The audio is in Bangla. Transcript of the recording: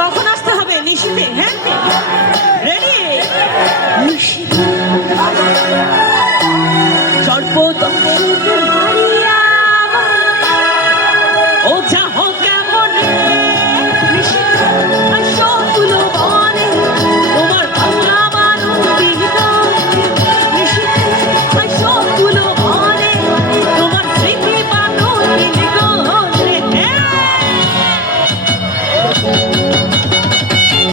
কখন আসতে হবে নিশিতে হ্যাঁ?